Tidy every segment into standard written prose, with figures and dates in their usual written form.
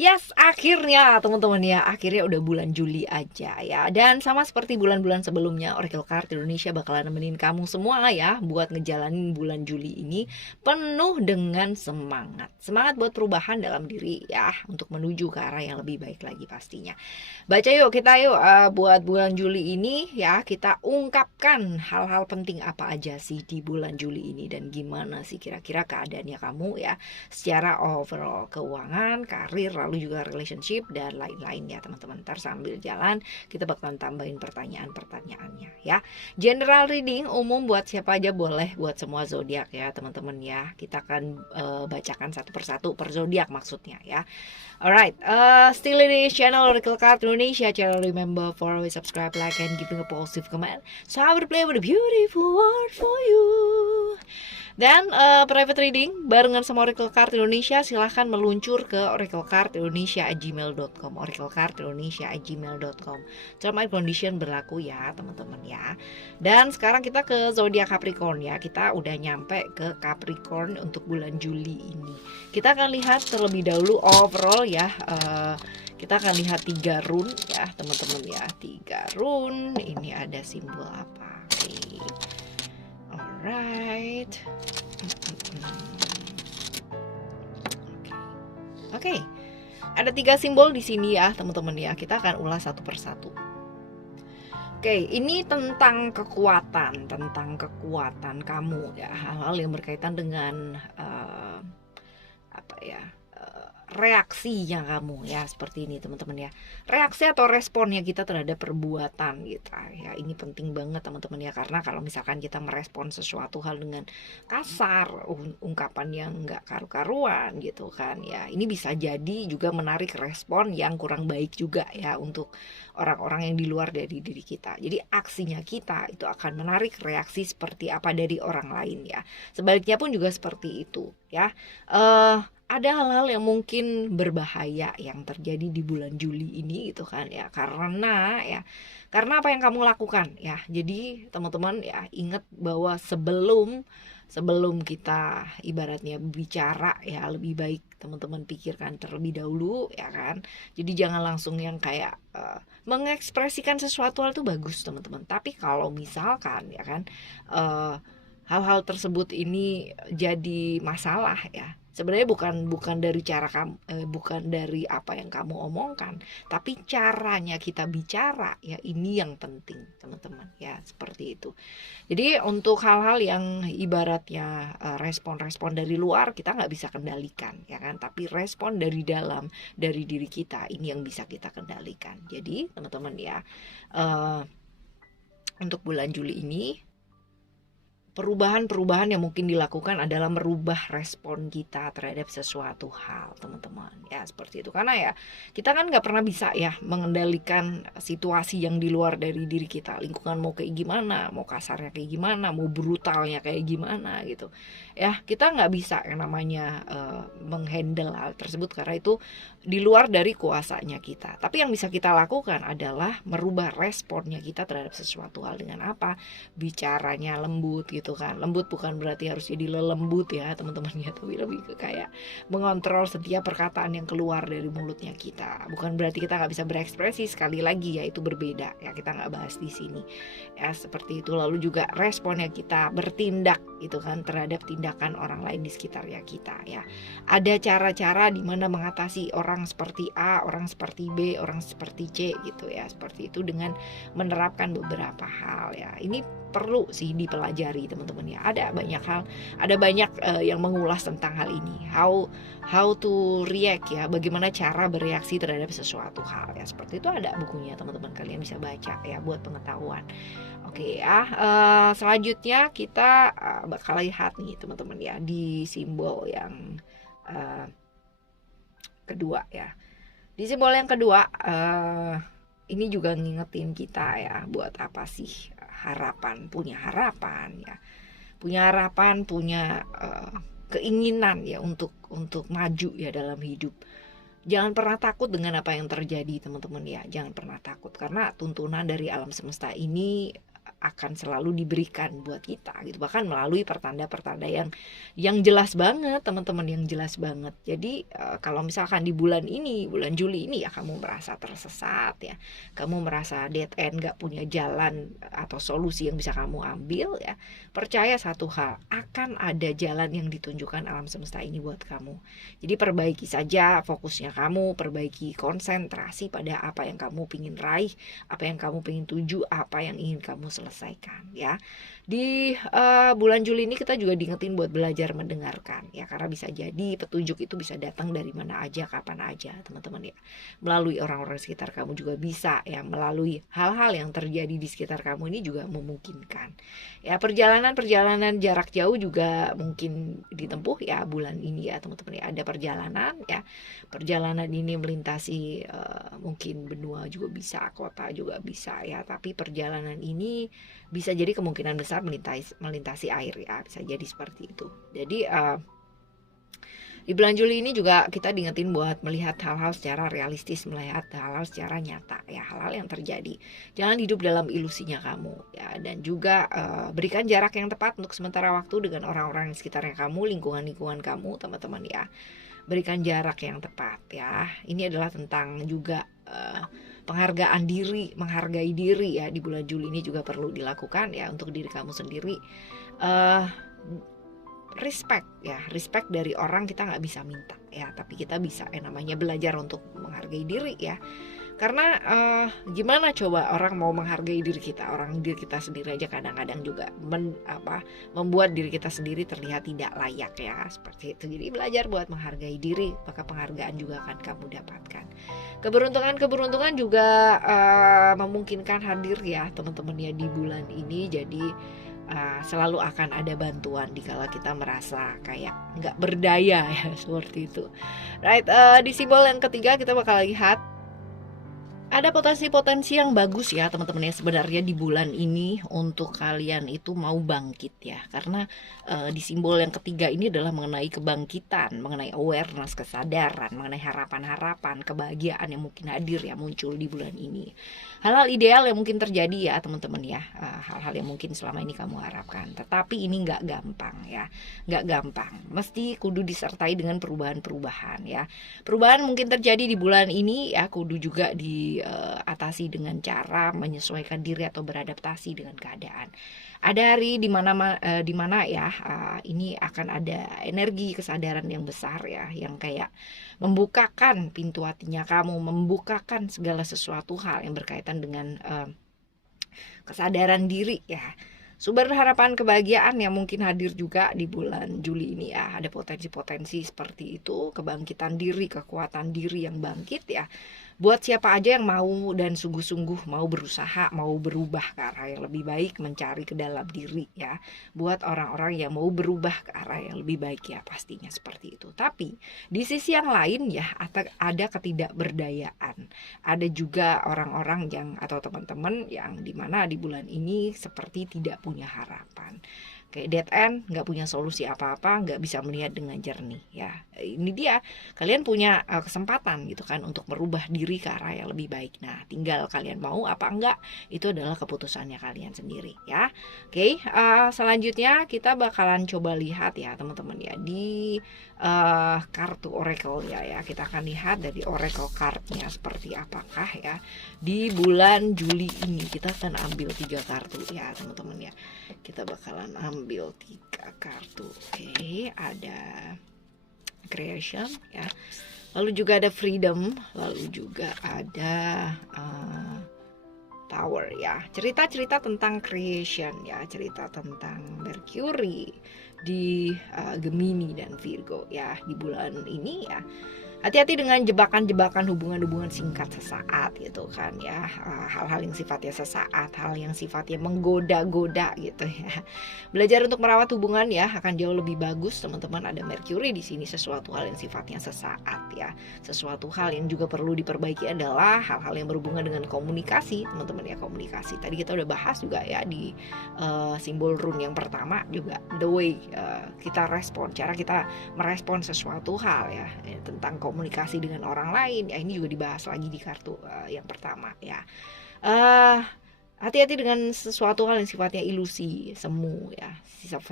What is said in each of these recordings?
Yes, akhirnya teman-teman ya, akhirnya udah bulan Juli aja ya. Dan sama seperti bulan-bulan sebelumnya, Oracle Card Indonesia bakalan nemenin kamu semua ya buat ngejalanin bulan Juli ini penuh dengan semangat. Semangat buat perubahan dalam diri ya, untuk menuju ke arah yang lebih baik lagi pastinya. Baca yuk kita yuk, buat bulan Juli ini ya, kita ungkapkan hal-hal penting apa aja sih di bulan Juli ini dan gimana sih kira-kira keadaannya kamu ya, secara overall keuangan, karir, lalu juga relationship dan lain-lain ya teman-teman. Ntar sambil jalan kita bakalan tambahin pertanyaan-pertanyaannya ya. General reading umum buat siapa aja boleh, buat semua zodiak ya teman-teman ya. Kita akan bacakan satu persatu per zodiak maksudnya ya. Alright, still in this channel Oracle Card Indonesia channel. Remember for always subscribe, like, and giving a positive comment. So I will play with a beautiful word for you. Dan private reading barengan sama Oracle Card Indonesia silahkan meluncur ke oraclecardindonesia@gmail.com. oraclecardindonesia@gmail.com. Term and condition berlaku ya teman-teman ya. Dan sekarang kita ke zodiak Capricorn ya. Kita udah nyampe ke Capricorn untuk bulan Juli ini. Kita akan lihat terlebih dahulu overall ya. Kita akan lihat 3 rune ya teman-teman ya. 3 rune. Ini ada simbol apa? Oke. Alright. Oke. Ada 3 simbol di sini ya, teman-teman ya. Kita akan ulas satu persatu. Oke, ini tentang kekuatan kamu ya. Hal-hal yang berkaitan dengan reaksinya kamu ya, seperti ini teman-teman ya. Reaksi atau responnya kita terhadap perbuatan kita ya. Ini penting banget teman-teman ya, karena kalau misalkan kita merespon sesuatu hal dengan kasar, ungkapan yang enggak karu-karuan gitu kan ya, ini bisa jadi juga menarik respon yang kurang baik juga ya untuk orang-orang yang di luar dari diri kita. Jadi aksinya kita itu akan menarik reaksi seperti apa dari orang lain ya. Sebaliknya pun juga seperti itu ya. Ada hal-hal yang mungkin berbahaya yang terjadi di bulan Juli ini gitu kan ya, karena apa yang kamu lakukan ya. Jadi teman-teman ya, ingat bahwa sebelum kita ibaratnya bicara ya, lebih baik teman-teman pikirkan terlebih dahulu ya kan. Jadi jangan langsung yang kayak mengekspresikan sesuatu hal itu bagus teman-teman, tapi kalau misalkan ya kan hal-hal tersebut ini jadi masalah ya, sebenarnya bukan dari cara kamu, bukan dari apa yang kamu omongkan, tapi caranya kita bicara ya, ini yang penting teman-teman ya, seperti itu. Jadi untuk hal-hal yang ibaratnya respon-respon dari luar kita nggak bisa kendalikan ya kan, tapi respon dari dalam, dari diri kita, ini yang bisa kita kendalikan. Jadi teman-teman ya, untuk bulan Juli ini perubahan-perubahan yang mungkin dilakukan adalah merubah respon kita terhadap sesuatu hal teman-teman ya, seperti itu. Karena ya kita kan nggak pernah bisa ya mengendalikan situasi yang di luar dari diri kita, lingkungan mau kayak gimana, mau kasarnya kayak gimana, mau brutalnya kayak gimana gitu ya. Kita nggak bisa yang namanya menghandle hal tersebut karena itu di luar dari kuasanya kita. Tapi yang bisa kita lakukan adalah merubah responnya kita terhadap sesuatu hal dengan apa? Bicaranya lembut gitu kan. Lembut bukan berarti harus jadi lelembut ya teman-teman ya, tapi lebih ke kayak mengontrol setiap perkataan yang keluar dari mulutnya kita. Bukan berarti kita nggak bisa berekspresi, sekali lagi ya itu berbeda ya, kita nggak bahas di sini ya, seperti itu. Lalu juga responnya kita bertindak gitu kan terhadap tindakan orang lain di sekitar ya kita ya. Ada cara-cara di mana mengatasi orang seperti A, orang seperti B, orang seperti C gitu ya, seperti itu dengan menerapkan beberapa hal ya. Ini perlu sih dipelajari teman-teman ya. Ada banyak hal, ada banyak yang mengulas tentang hal ini. How to react ya, bagaimana cara bereaksi terhadap sesuatu hal ya. Seperti itu ada bukunya teman-teman, kalian bisa baca ya buat pengetahuan. Oke ya, selanjutnya kita bakal lihat nih teman-teman ya di simbol yang kedua ya. Di simbol yang kedua ini juga ngingetin kita ya, buat apa sih harapan, punya harapan ya, punya keinginan ya untuk maju ya dalam hidup. Jangan pernah takut dengan apa yang terjadi teman-teman ya, jangan pernah takut, karena tuntunan dari alam semesta ini akan selalu diberikan buat kita gitu, bahkan melalui pertanda-pertanda yang jelas banget teman-teman, yang jelas banget. Jadi kalau misalkan di bulan ini, bulan Juli ini ya, kamu merasa tersesat ya, kamu merasa dead end, gak punya jalan atau solusi yang bisa kamu ambil ya, percaya satu hal, akan ada jalan yang ditunjukkan alam semesta ini buat kamu. Jadi perbaiki saja fokusnya kamu, perbaiki konsentrasi pada apa yang kamu pingin raih, apa yang kamu pingin tuju, apa yang ingin kamu selesaikan ya. Di bulan Juli ini kita juga diingetin buat belajar mendengarkan ya, karena bisa jadi petunjuk itu bisa datang dari mana aja, kapan aja teman-teman ya. Melalui orang-orang sekitar kamu juga bisa ya, melalui hal-hal yang terjadi di sekitar kamu ini juga memungkinkan. Ya, perjalanan jarak jauh juga mungkin ditempuh ya bulan ini ya teman-teman ya. Ada perjalanan ya. Perjalanan ini melintasi mungkin benua juga bisa, kota juga bisa ya. Tapi perjalanan ini bisa jadi kemungkinan besar melintasi air ya. Bisa jadi seperti itu. Jadi di bulan Juli ini juga kita diingetin buat melihat hal-hal secara realistis, melihat hal-hal secara nyata ya, hal-hal yang terjadi. Jangan hidup dalam ilusinya kamu ya, dan juga berikan jarak yang tepat untuk sementara waktu dengan orang-orang di sekitarnya kamu, lingkungan-lingkungan kamu teman-teman ya. Berikan jarak yang tepat ya. Ini adalah tentang juga penghargaan diri, menghargai diri ya. Di bulan Juli ini juga perlu dilakukan ya untuk diri kamu sendiri. Respect ya, respect dari orang kita nggak bisa minta ya, tapi kita bisa namanya belajar untuk menghargai diri ya. Karena gimana coba orang mau menghargai diri kita, orang diri kita sendiri aja kadang-kadang juga membuat diri kita sendiri terlihat tidak layak ya, seperti itu. Jadi belajar buat menghargai diri, maka penghargaan juga akan kamu dapatkan. Keberuntungan juga memungkinkan hadir ya teman-teman ya di bulan ini. Jadi selalu akan ada bantuan dikala kita merasa kayak nggak berdaya ya, seperti itu. Right, di simbol yang ketiga kita bakal lihat ada potensi-potensi yang bagus ya teman-teman ya sebenarnya di bulan ini untuk kalian itu mau bangkit ya, karena di simbol yang ketiga ini adalah mengenai kebangkitan, mengenai awareness, kesadaran, mengenai harapan-harapan, kebahagiaan yang mungkin hadir ya, muncul di bulan ini. Hal-hal ideal yang mungkin terjadi ya teman-teman ya, hal-hal yang mungkin selama ini kamu harapkan, tetapi ini nggak gampang ya, nggak gampang, mesti kudu disertai dengan perubahan-perubahan ya. Perubahan mungkin terjadi di bulan ini ya, kudu juga diatasi dengan cara menyesuaikan diri atau beradaptasi dengan keadaan. Ada hari di mana ya ini akan ada energi kesadaran yang besar ya, yang kayak membukakan pintu hatinya kamu, membukakan segala sesuatu hal yang berkaitan dengan kesadaran diri ya. Sumber harapan kebahagiaan yang mungkin hadir juga di bulan Juli ini ya. Ada potensi-potensi seperti itu, kebangkitan diri, kekuatan diri yang bangkit ya. Buat siapa aja yang mau dan sungguh-sungguh mau berusaha, mau berubah ke arah yang lebih baik, mencari ke dalam diri ya. Buat orang-orang yang mau berubah ke arah yang lebih baik ya, pastinya seperti itu. Tapi di sisi yang lain ya, ada ketidakberdayaan. Ada juga orang-orang yang atau teman-teman yang dimana di bulan ini seperti tidak punya harapan, kayak dead end, nggak punya solusi apa-apa, nggak bisa melihat dengan jernih ya. Ini dia, kalian punya kesempatan gitu kan untuk merubah diri ke arah yang lebih baik. Nah, tinggal kalian mau apa enggak, itu adalah keputusannya kalian sendiri ya. Oke, selanjutnya kita bakalan coba lihat ya teman-teman ya di kartu oracle ya. Kita akan lihat dari oracle cardnya seperti apakah ya di bulan Juli ini. Kita akan ambil 3 kartu ya teman-teman ya. Kita bakalan ambil 3 kartu. Oke, ada creation ya, lalu juga ada freedom, lalu juga ada power ya. Cerita-cerita tentang creation ya, cerita tentang Mercury di Gemini dan Virgo ya di bulan ini ya. Hati-hati dengan jebakan-jebakan hubungan-hubungan singkat sesaat gitu kan ya. Hal-hal yang sifatnya sesaat, hal yang sifatnya menggoda-goda gitu ya. Belajar untuk merawat hubungan ya akan jauh lebih bagus teman-teman. Ada Mercury di sini, sesuatu hal yang sifatnya sesaat ya. Sesuatu hal yang juga perlu diperbaiki adalah hal-hal yang berhubungan dengan komunikasi teman-teman ya, komunikasi. Tadi kita udah bahas juga ya di simbol rune yang pertama juga, the way kita respon, cara kita merespon sesuatu hal ya, tentang komunikasi dengan orang lain ya. Ini juga dibahas lagi di kartu yang pertama ya. Hati-hati dengan sesuatu hal yang sifatnya ilusi, semu ya,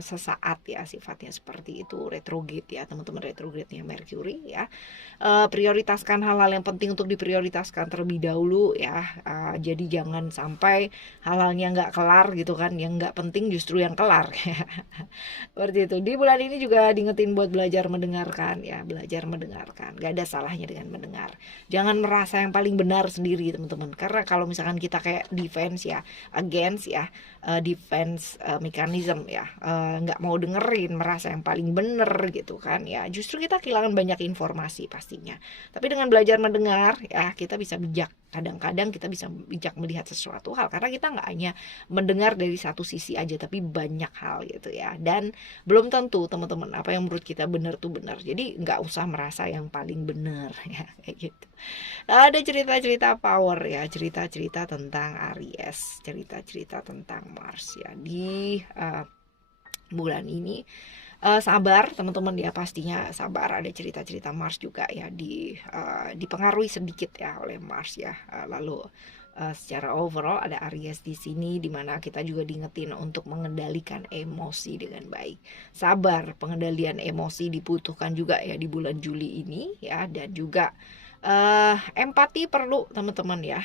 sesaat ya, sifatnya seperti itu, retrograde ya, teman-teman, retrograde-nya Mercury ya. Prioritaskan hal-hal yang penting untuk diprioritaskan terlebih dahulu ya. Jadi jangan sampai hal-halnya nggak kelar gitu kan, yang nggak penting justru yang kelar. Seperti itu. Di bulan ini juga diingetin buat belajar mendengarkan ya, belajar mendengarkan. Gak ada salahnya dengan mendengar. Jangan merasa yang paling benar sendiri, teman-teman. Karena kalau misalkan kita kayak defense ya, against ya, defense mechanism ya, nggak mau dengerin, merasa yang paling bener gitu kan ya, justru kita kehilangan banyak informasi pastinya. Tapi dengan belajar mendengar ya, kita bisa bijak. Kadang-kadang kita bisa bijak melihat sesuatu hal karena kita nggak hanya mendengar dari satu sisi aja, tapi banyak hal gitu ya. Dan belum tentu teman-teman apa yang menurut kita benar tuh benar. Jadi nggak usah merasa yang paling benar ya, kayak gitu. Ada cerita-cerita power ya, cerita-cerita tentang Aries, cerita-cerita tentang Mars ya di bulan ini. Sabar teman-teman ya, pastinya sabar. Ada cerita-cerita Mars juga ya, dipengaruhi sedikit ya oleh Mars ya. Lalu secara overall ada Aries di sini, dimana kita juga diingetin untuk mengendalikan emosi dengan baik. Sabar, pengendalian emosi dibutuhkan juga ya di bulan Juli ini ya. Dan juga empati perlu teman-teman ya.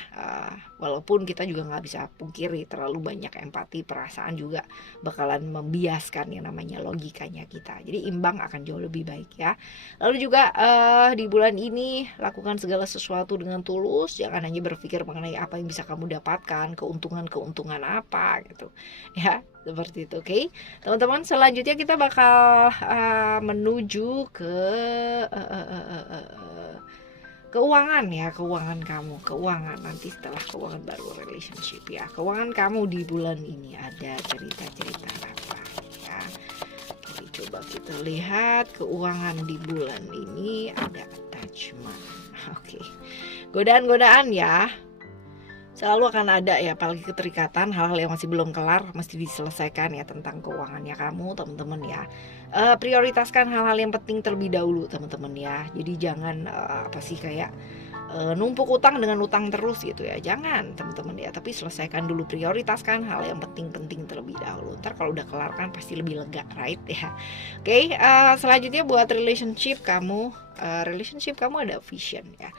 Walaupun kita juga nggak bisa pungkiri terlalu banyak empati, perasaan juga bakalan membiaskan yang namanya logikanya kita. Jadi imbang akan jauh lebih baik ya. Lalu juga di bulan ini lakukan segala sesuatu dengan tulus. Jangan hanya berpikir mengenai apa yang bisa kamu dapatkan, keuntungan apa gitu ya, seperti itu. Oke, teman-teman, selanjutnya kita bakal menuju ke keuangan ya, keuangan kamu, keuangan nanti setelah keuangan baru relationship ya. Keuangan kamu di bulan ini ada cerita-cerita apa ya? Oke, coba kita lihat keuangan di bulan ini ada attachment. Oke, godaan-godaan ya, selalu akan ada ya, apalagi keterikatan, hal-hal yang masih belum kelar mesti diselesaikan ya tentang keuangannya kamu, teman-teman ya. Prioritaskan hal-hal yang penting terlebih dahulu, teman-teman ya. Jadi jangan apa sih kayak numpuk utang dengan utang terus gitu ya, jangan teman-teman ya. Tapi selesaikan dulu, prioritaskan hal yang penting-penting terlebih dahulu. Ntar kalau udah kelar kan pasti lebih lega, right ya. Oke, selanjutnya buat relationship kamu ada vision ya.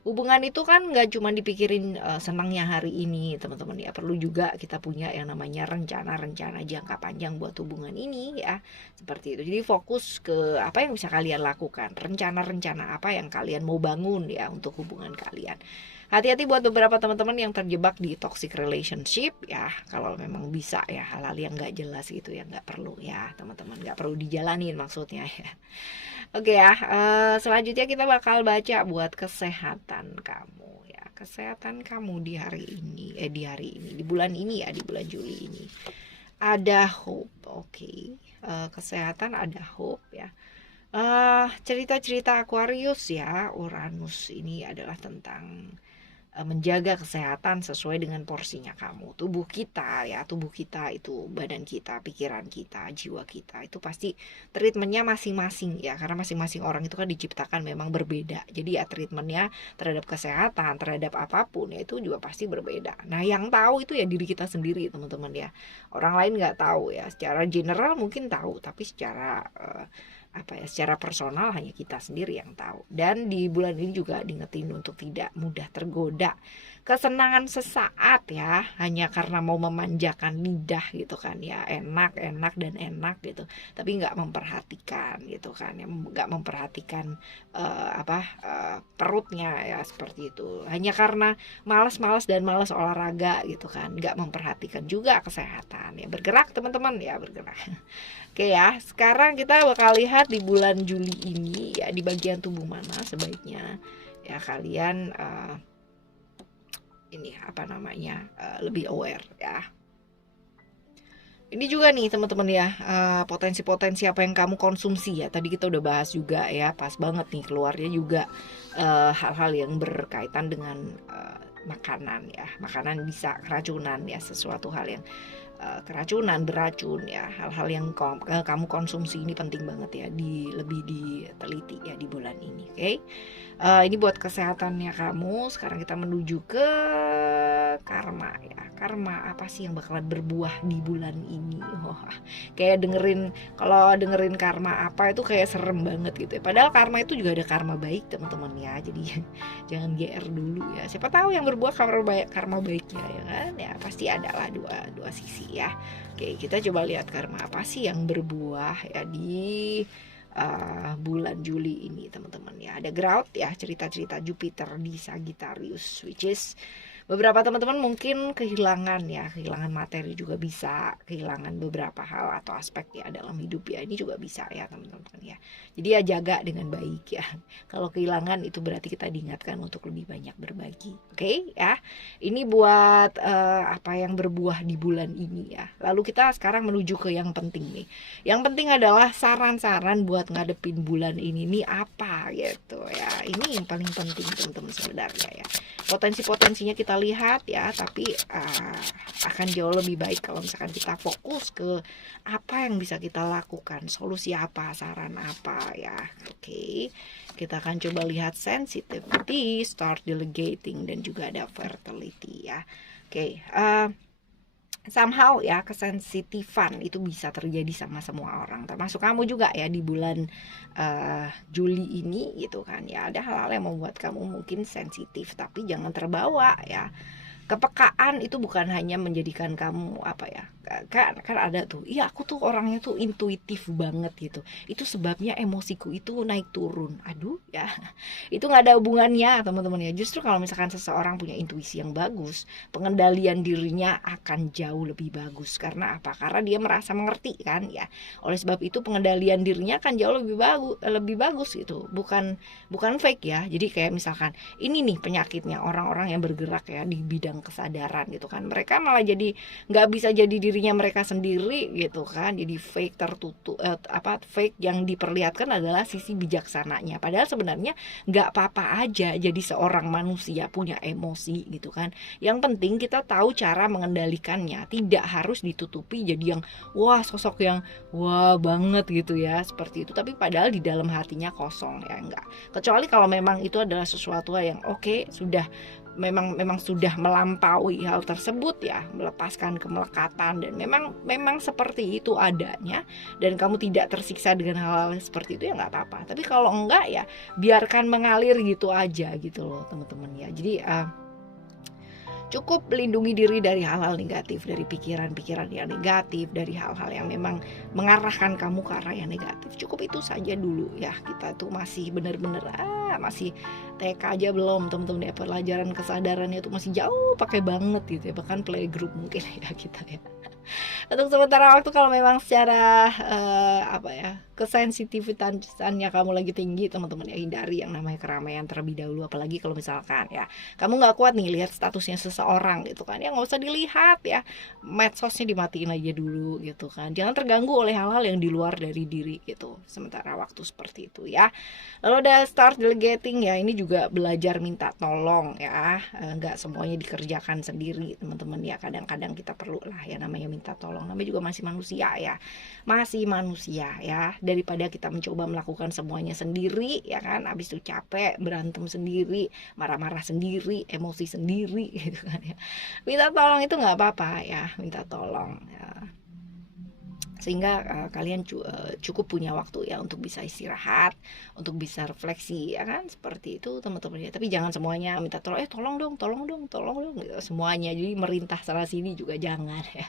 Hubungan itu kan nggak cuma dipikirin senangnya hari ini, teman-teman ya. Perlu juga kita punya yang namanya rencana-rencana jangka panjang buat hubungan ini ya, seperti itu. Jadi fokus ke apa yang bisa kalian lakukan, rencana-rencana apa yang kalian mau bangun ya untuk hubungan kalian. Hati-hati buat beberapa teman-teman yang terjebak di toxic relationship ya. Kalau memang bisa ya, hal-hal yang nggak jelas gitu ya, nggak perlu ya teman-teman, nggak perlu dijalanin maksudnya ya. Oke ya, selanjutnya kita bakal baca buat kesehatan kamu ya. Kesehatan kamu di hari ini, di bulan ini ya, di bulan Juli ini. Ada hope, oke. Kesehatan ada hope ya. Cerita-cerita Aquarius ya, Uranus ini adalah tentang menjaga kesehatan sesuai dengan porsinya kamu. Tubuh kita itu badan kita, pikiran kita, jiwa kita itu pasti treatmentnya masing-masing ya, karena masing-masing orang itu kan diciptakan memang berbeda. Jadi ya treatmentnya terhadap kesehatan, terhadap apapun ya itu juga pasti berbeda. Nah yang tahu itu ya diri kita sendiri, teman-teman ya. Orang lain nggak tahu ya. Secara general mungkin tahu, tapi secara secara personal hanya kita sendiri yang tahu. Dan di bulan ini juga diingetin untuk tidak mudah tergoda kesenangan sesaat ya, hanya karena mau memanjakan lidah gitu kan ya, enak dan enak gitu, tapi nggak memperhatikan gitu kan ya, nggak memperhatikan perutnya ya, seperti itu, hanya karena malas olahraga gitu kan, nggak memperhatikan juga kesehatan ya. Bergerak teman-teman ya, bergerak. Oke ya, sekarang kita bakal lihat di bulan Juli ini ya, di bagian tubuh mana sebaiknya ya kalian lebih aware ya. Ini juga nih teman-teman ya, potensi-potensi apa yang kamu konsumsi ya. Tadi kita udah bahas juga ya, pas banget nih keluarnya juga hal-hal yang berkaitan dengan makanan ya. Makanan bisa keracunan ya, sesuatu hal yang keracunan, beracun ya. Hal-hal yang kamu konsumsi ini penting banget ya, lebih diteliti ya di bulan ini. Oke. Ini buat kesehatannya kamu. Sekarang kita menuju ke karma ya. Karma apa sih yang bakalan berbuah di bulan ini? Wah, kayak kalau dengerin karma apa itu kayak serem banget gitu ya. Padahal karma itu juga ada karma baik teman-teman ya. Jadi jangan GR dulu ya. Siapa tahu yang berbuah karma baiknya ya kan? Ya pasti adalah dua sisi ya. Oke, kita coba lihat karma apa sih yang berbuah ya di bulan Juli ini teman-teman ya. Ada Grout ya, cerita-cerita Jupiter di Sagittarius, which is beberapa teman-teman mungkin kehilangan materi juga bisa, kehilangan beberapa hal atau aspek ya dalam hidup ya, ini juga bisa ya teman-teman ya. Jadi ya jaga dengan baik ya. Kalau kehilangan itu berarti kita diingatkan untuk lebih banyak berbagi. Oke ya. Ini buat apa yang berbuah di bulan ini ya. Lalu kita sekarang menuju ke yang penting nih. Yang penting adalah saran-saran buat ngadepin bulan ini nih apa gitu ya. Ini yang paling penting teman-teman sebenarnya ya. Potensi-potensinya kita lihat ya, tapi akan jauh lebih baik kalau misalkan kita fokus ke apa yang bisa kita lakukan, solusi apa, saran apa ya. Oke, kita akan coba lihat sensitivity, start delegating, dan juga ada fertility ya. Oke, somehow ya kesensitifan itu bisa terjadi sama semua orang, termasuk kamu juga ya di bulan Juli ini gitu kan ya. Ada hal-hal yang membuat kamu mungkin sensitif, tapi jangan terbawa ya. Kepekaan itu bukan hanya menjadikan kamu apa ya, kan ada tuh, iya aku tuh orangnya tuh intuitif banget gitu, itu sebabnya emosiku itu naik turun. Aduh ya, itu nggak ada hubungannya teman-teman ya. Justru kalau misalkan seseorang punya intuisi yang bagus, pengendalian dirinya akan jauh lebih bagus. Karena apa? Karena dia merasa mengerti kan ya. Oleh sebab itu pengendalian dirinya akan jauh lebih bagus gitu, bukan fake ya. Jadi kayak misalkan ini nih penyakitnya orang-orang yang bergerak ya di bidang kesadaran gitu kan, mereka malah jadi nggak bisa jadi dirinya mereka sendiri gitu kan, jadi fake tertutup fake yang diperlihatkan adalah sisi bijaksananya, padahal sebenarnya nggak apa-apa aja jadi seorang manusia punya emosi gitu kan. Yang penting kita tahu cara mengendalikannya, tidak harus ditutupi jadi yang wah sosok yang wah banget gitu ya seperti itu, tapi padahal di dalam hatinya kosong ya. Enggak, kecuali kalau memang itu adalah sesuatu yang oke, sudah memang sudah melampaui hal tersebut ya, melepaskan kemelekatan, dan memang seperti itu adanya dan kamu tidak tersiksa dengan hal-hal seperti itu ya nggak apa-apa. Tapi kalau enggak ya biarkan mengalir gitu aja gitu loh teman-teman ya. Jadi cukup lindungi diri dari hal-hal negatif, dari pikiran-pikiran yang negatif, dari hal-hal yang memang mengarahkan kamu ke arah yang negatif. Cukup itu saja dulu ya. Kita tuh masih bener-bener masih TK aja belum teman-teman ya, pelajaran kesadarannya tuh masih jauh pakai banget gitu ya, bahkan playgroup mungkin ya kita ya. Untuk sementara waktu kalau memang secara kesensitivitannya kamu lagi tinggi teman-teman ya, hindari yang namanya keramaian terlebih dahulu. Apalagi kalau misalkan ya kamu nggak kuat nih lihat statusnya seseorang gitu kan ya, nggak usah dilihat ya, medsosnya dimatiin aja dulu gitu kan. Jangan terganggu oleh hal-hal yang di luar dari diri gitu sementara waktu seperti itu ya. Lalu ada start delegating ya, ini juga belajar minta tolong ya, nggak semuanya dikerjakan sendiri teman-teman ya. Kadang-kadang kita perlu lah ya namanya minta tolong, namanya juga masih manusia ya, daripada kita mencoba melakukan semuanya sendiri ya kan, habis itu capek, berantem sendiri, marah-marah sendiri, emosi sendiri gitu kan ya. Minta tolong itu nggak apa-apa ya, minta tolong ya, sehingga kalian cukup punya waktu ya untuk bisa istirahat, untuk bisa refleksi ya kan, seperti itu teman-teman ya. Tapi jangan semuanya minta tolong, tolong dong gitu, semuanya jadi merintah sana sini juga jangan ya.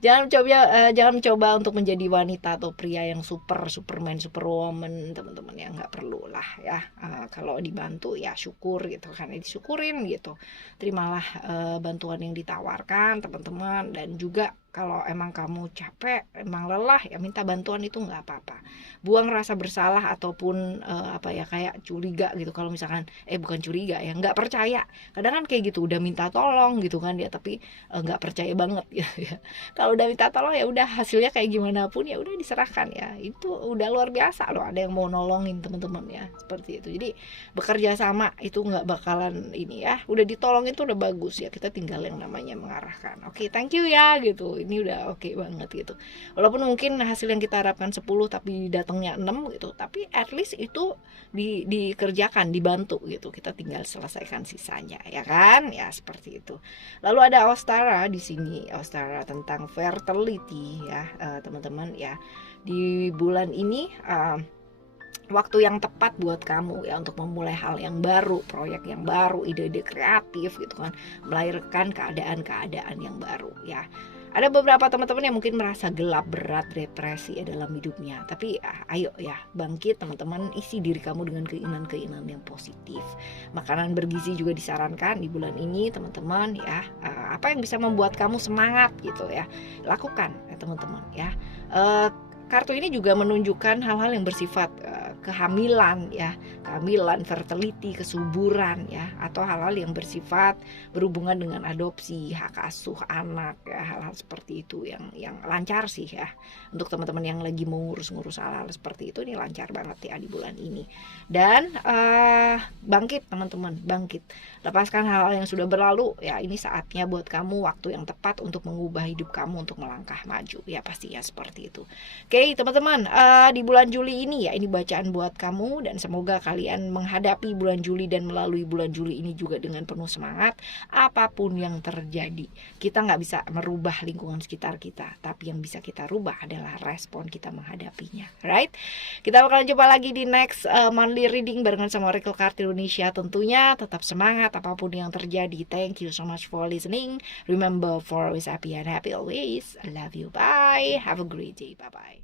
Jangan mencoba untuk menjadi wanita atau pria yang superman, superwoman teman-teman ya, nggak perlu lah ya. Kalau dibantu ya syukur gitu kan, disyukurin gitu, terimalah bantuan yang ditawarkan teman-teman. Dan juga kalau emang kamu capek, emang lelah ya, minta bantuan itu nggak apa-apa. Buang rasa bersalah ataupun kayak curiga gitu. Kalau misalkan bukan curiga ya, nggak percaya. Kadang kan kayak gitu, udah minta tolong gitu kan ya, tapi nggak percaya banget gitu ya. Kalau udah minta tolong ya udah, hasilnya kayak gimana pun ya udah diserahkan ya. Itu udah luar biasa loh, ada yang mau nolongin teman-teman ya, seperti itu. Jadi bekerja sama itu nggak bakalan ini ya. Udah ditolong itu udah bagus ya. Kita tinggal yang namanya mengarahkan. Oke, thank you ya gitu. ini udah oke banget gitu. Walaupun mungkin hasil yang kita harapkan 10 tapi datangnya 6 gitu, tapi at least itu dikerjakan, dibantu gitu. Kita tinggal selesaikan sisanya, ya kan? Ya seperti itu. Lalu ada Ostara di sini, Ostara tentang fertility ya, teman-teman ya. Di bulan ini waktu yang tepat buat kamu ya untuk memulai hal yang baru, proyek yang baru, ide-ide kreatif gitu kan, melahirkan keadaan-keadaan yang baru ya. Ada beberapa teman-teman yang mungkin merasa gelap, berat, depresi ya dalam hidupnya. Tapi ayo ya, bangkit teman-teman, isi diri kamu dengan keinginan-keinginan yang positif. Makanan bergizi juga disarankan di bulan ini teman-teman ya. Apa yang bisa membuat kamu semangat gitu ya, lakukan ya teman-teman ya. Kartu ini juga menunjukkan hal-hal yang bersifat kehamilan ya, kehamilan, fertility, kesuburan ya, atau hal-hal yang bersifat berhubungan dengan adopsi, hak asuh anak ya, hal-hal seperti itu yang lancar sih ya. Untuk teman-teman yang lagi mau ngurus-ngurus hal-hal seperti itu, ini lancar banget ya di bulan ini. Dan bangkit teman-teman, bangkit. Lepaskan hal-hal yang sudah berlalu ya, ini saatnya buat kamu, waktu yang tepat untuk mengubah hidup kamu, untuk melangkah maju ya, pastinya seperti itu. Oke teman-teman, di bulan Juli ini ya, ini bacaan buat kamu, dan semoga kalian menghadapi bulan Juli dan melalui bulan Juli ini juga dengan penuh semangat. Apapun yang terjadi, kita nggak bisa merubah lingkungan sekitar kita, tapi yang bisa kita rubah adalah respon kita menghadapinya, right? Kita bakalan coba lagi di next monthly reading barengan sama Oracle Card Indonesia. Tentunya tetap semangat apapun yang terjadi. Thank you so much for listening. Remember, for always happy and happy always. I love you. Bye. Have a great day. Bye bye.